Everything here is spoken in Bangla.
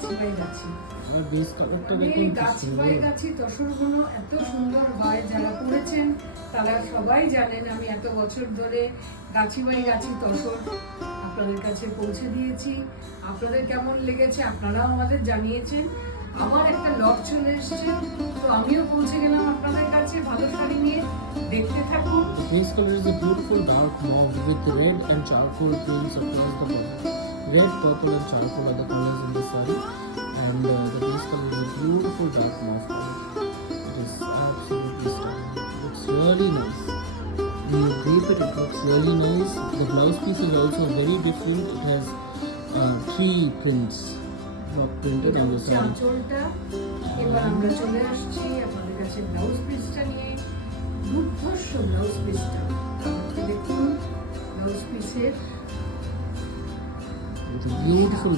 Gachhi by Gachhi. R base কালারটা মানে দেখুন গাছি বাই গাছি তসরগুলো এত সুন্দর হয়, যারা পড়েছেন তারা সবাই জানেন আমি এত বছর ধরে গাছি বাই গাছি তসর আপনাদের কাছে পৌঁছে দিয়েছি। আপনাদের কেমন লেগেছে আপনারাও আমাদের জানিয়েছেন। আমার একটা লট চলে এসেছে, তো আমিও পৌঁছে গেলাম আপনাদের কাছে ভালো শাড়ি নিয়ে। দেখতে থাকুন। The base color is a beautiful dark mauve with red and charcoal prints across the body. Red, purple and charcoal are the colors in the saree, and the base color is a beautiful dark mauve color. It is absolutely stunning. It looks really nice. When you drape it, it looks really nice. The blouse piece is also very different. It has 3 prints printed এটা on the হচ্ছে saree. আঁচলটা। এবার আমরা চলে আসছি আপনাদের কাছে ব্লাউজ পিসটা নিয়ে। দুর্ধর্ষ ব্লাউজ পিসটা, দেখুন ব্লাউজ পিসের It's a beautiful